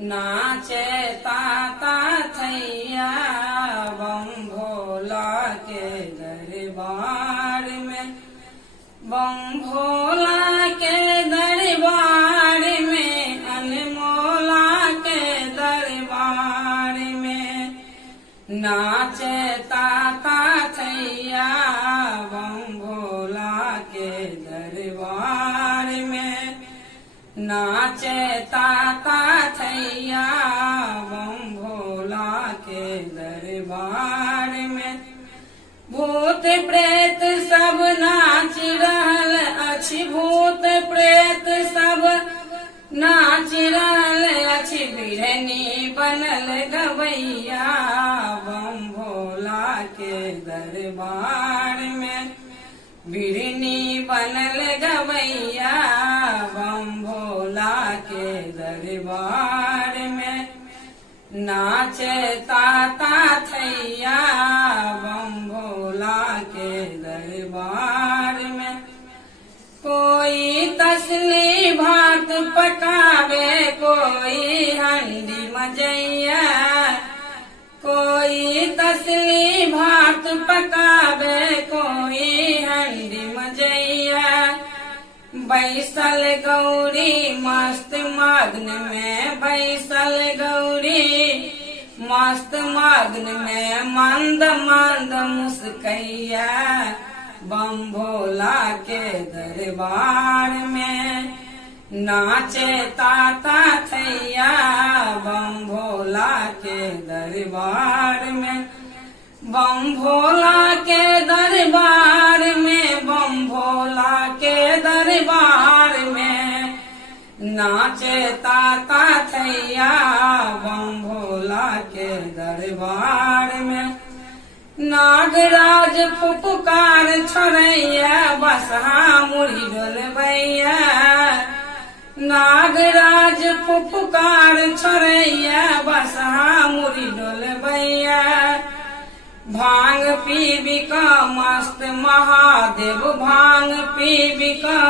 नाचे ताता थैया बम भोला के दरबार में, बम भोला के दरबार में, अनमोला के दरबार में। नाचे ताता थैया बम भोला के दरबार में, नाचे ताता थैया बम भोला के दरबार में। भूत प्रेत सब नाच रहल अछि, भूत प्रेत सब नाच रहल अछि, बिरहनी बनल गवैया बम भोला के दरबार में, बिरहनी बनल गवैया बम भोला के दरबार में। नाचे ताता थैया बम भोला के दरबार में। कोई तसली भात पकावे, कोई हंडी मजैया, कोई तसली भात पकावे, कोई हंडी मजैया। बैसल गौरी मस्त मग्न में, बैसल गौरी मस्त मग्न में, मंद मंद मुस्कैया बम भोला के दरबार में। नाचे ताता थैया बम भोला के दरबार में, बम भोला के दरबार में, बम भोला के दरबार में। नाचे ताता थैया बम भोला के दरबार में। नागराज फुफकार छोड़ैया बसहा मुड़ी डोलबैया, नागराज फुफकार छोड़ैया बसहा मुड़ी डोलबैया। भांग पीबी का मस्त महादेव, भांग पीबी का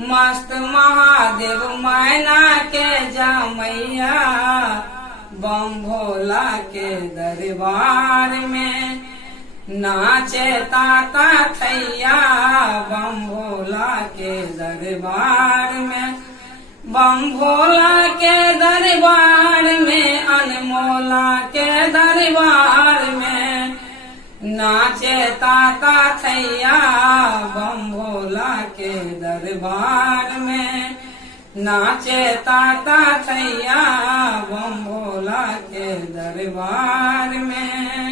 मस्त महादेव, मैना के जामैया बम भोला के दरबार में। नाचे ताता थैया बम भोला के दरबार में, बम भोला के दरबार में, अनमोला के दरबार में। नाचे ताता थैया बम भोला के दरबार में, नाचे ताता थैया बम भोला के दरबार में।